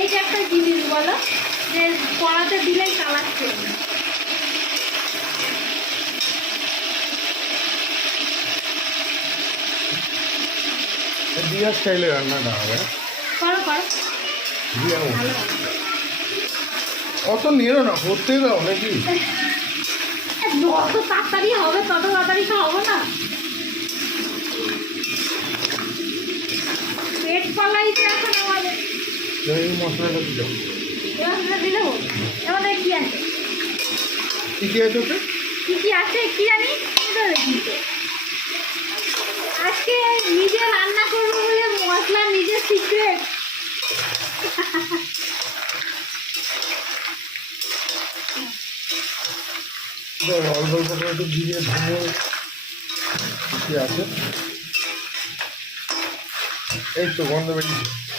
এই যে একটা জিনিস বলো যে কড়াতে দিলেই কালার চেঞ্জ। দিয়া স্টাইলে রান্নাটা হবে। করো করো দিয়া ভালো অত নিও না, করতে দাও নাকি? যত তাড়াতাড়ি হবে তত তাড়াতাড়ি খাবো না। পেট পালাইছে এখন আমাদের। এই মশলাটা দিল এবার দিলে হোক। এবার কি আছে কি কি আছে ওতে? কি আছে কি জানি কিন্তু আজকে নিজে রান্না করবো বলে মশলা নিজে সিক্রেট। অল্প অল্প করে একটু দিয়ে ধুয়ে কি আছে, এই তো গন্ধ বেরিয়েছে।